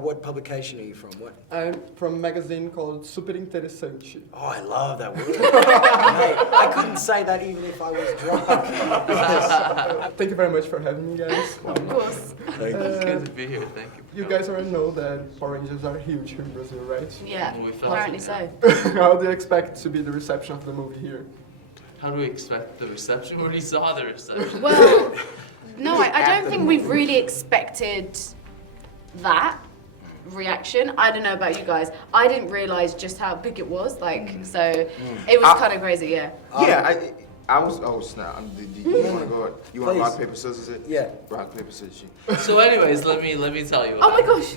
What publication are you from? What? I'm from a magazine called Superinteressante. Oh, I love that word. Mate, I couldn't say that even if I was drunk. Thank you very much for having me, guys. Of course. It's good to be here. Thank you. You guys already know that Power Rangers are huge here in Brazil, right? Yeah, Well, we felt apparently it, so. How do you expect to be the reception of the movie here? How do we expect the reception? We already saw the reception. Well, no, I don't think we've really expected that reaction. I don't know about you guys. I didn't realise just how big it was. So it was kind of crazy, yeah. I was. Oh snap! You want to go? You want rock paper scissors? It? Yeah. Rock paper scissors. So, anyways, let me tell you. Oh my gosh.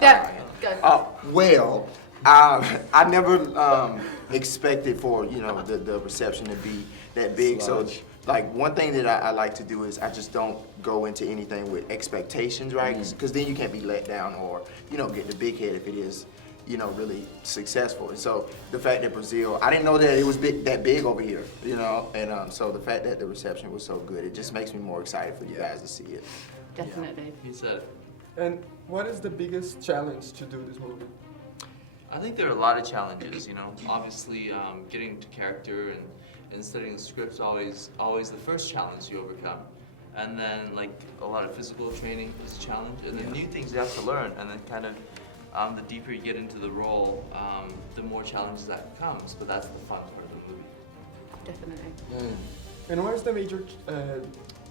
Yeah, go. Well, I never expected for the reception to be that big. Sludge. So like one thing that I like to do is I just don't go into anything with expectations, right? Because then you can't be let down or get the big head if it is really successful. And so the fact that Brazil, I didn't know that it was that big over here, and so the fact that the reception was so good, it just makes me more excited for you guys to see it. Definitely. He said it. And what is the biggest challenge to do this movie? I think there are a lot of challenges, Obviously, getting to character and studying the script's always the first challenge you overcome. And then, like, a lot of physical training is a challenge. And then new things you have to learn. And then kind of, the deeper you get into the role, the more challenges that comes. But that's the fun part of the movie. Definitely. And what is the major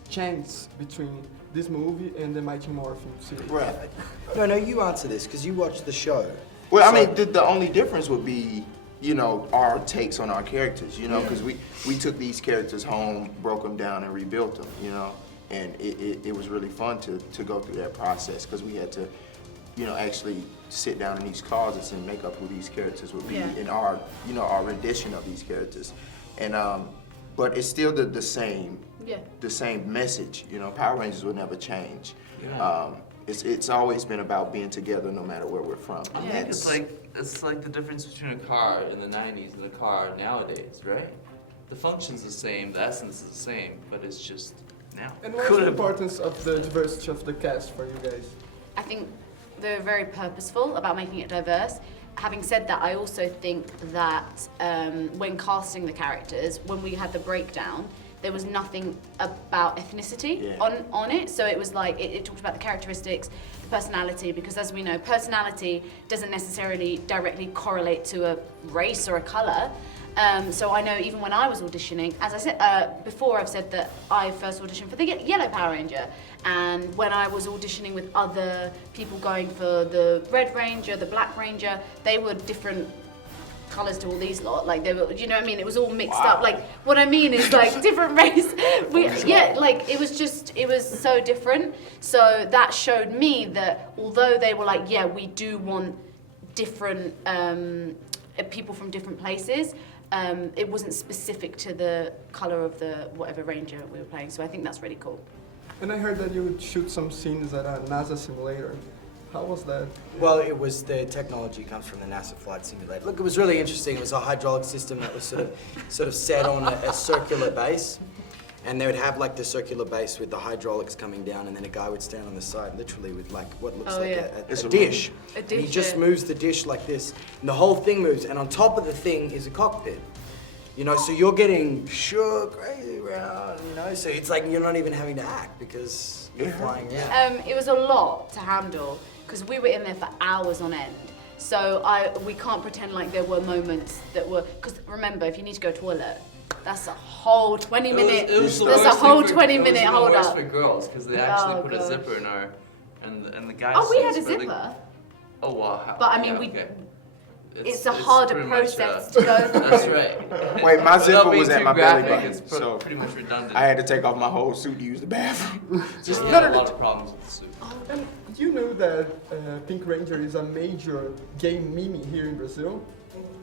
change between this movie and the Mighty Morphin series? Right. No, you answer this because you watched the show. Well, I mean, the only difference would be, our takes on our characters, because we took these characters home, broke them down, and rebuilt them, and it was really fun to go through that process because we had to, actually sit down in these closets and make up who these characters would be in our, our rendition of these characters, and but it's still the same, the same message, Power Rangers will never change. Yeah. It's always been about being together no matter where we're from. I think it's like the difference between a car in the 90s and a car nowadays, right? The function's the same, the essence is the same, but it's just now. And what is the importance of the diversity of the cast for you guys? I think they're very purposeful about making it diverse. Having said that, I also think that when casting the characters, when we had the breakdown, there was nothing about ethnicity on it. So it was like, it talked about the characteristics, the personality, because as we know, personality doesn't necessarily directly correlate to a race or a color. So I know even when I was auditioning, as I said before, I've said that I first auditioned for the Yellow Power Ranger. And when I was auditioning with other people going for the Red Ranger, the Black Ranger, they were different colours to all these lot, like they were, you know what I mean? It was all mixed up. Like what I mean is like different race. Like it was so different. So that showed me that although they were like, yeah, we do want different people from different places, it wasn't specific to the colour of the whatever ranger we were playing. So I think that's really cool. And I heard that you would shoot some scenes at a NASA simulator. How was that? Well, it was the technology comes from the NASA flight simulator. Look, it was really interesting. It was a hydraulic system that was sort of set on a circular base, and they would have like the circular base with the hydraulics coming down, and then a guy would stand on the side, literally with like what looks like a dish. A dish. And he just moves the dish like this, and the whole thing moves. And on top of the thing is a cockpit. So you're getting crazy around. So it's like you're not even having to act because you're flying around. It was a lot to handle because we were in there for hours on end. So we can't pretend like there were moments that were, because remember, if you need to go to toilet, that's a whole 20-minute. There's a whole 20-minute hold up. It was the worst for girls because they actually put a zipper in our, and the guys. Oh, we had a zipper. Oh wow. But I mean, it's a harder process to go through. That's right. Wait, my zipper was at my belly graphic, button, it's so pretty much redundant. I had to take off my whole suit to use the bathroom. Just a lot of problems with the suit. And you know that Pink Ranger is a major gay meme here in Brazil?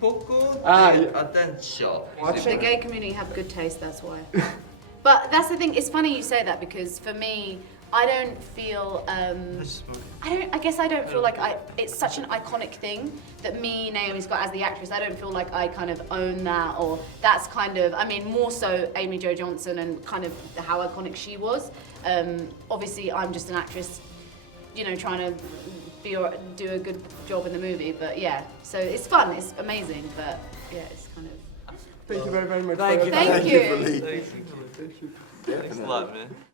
Attention. The gay community have good taste, that's why. But that's the thing, it's funny you say that because for me, I don't feel, I guess I don't feel like it's such an iconic thing that me, Naomi Scott, as the actress, I don't feel like I kind of own that, or that's kind of, I mean, more so Amy Jo Johnson and kind of how iconic she was. Obviously, I'm just an actress, trying to do a good job in the movie. But yeah, so it's fun, it's amazing, but yeah, it's kind of. Thank you very, very much. Thank for you. your time. Thank you. Lee. Thanks. Thank you. Thanks a lot, man.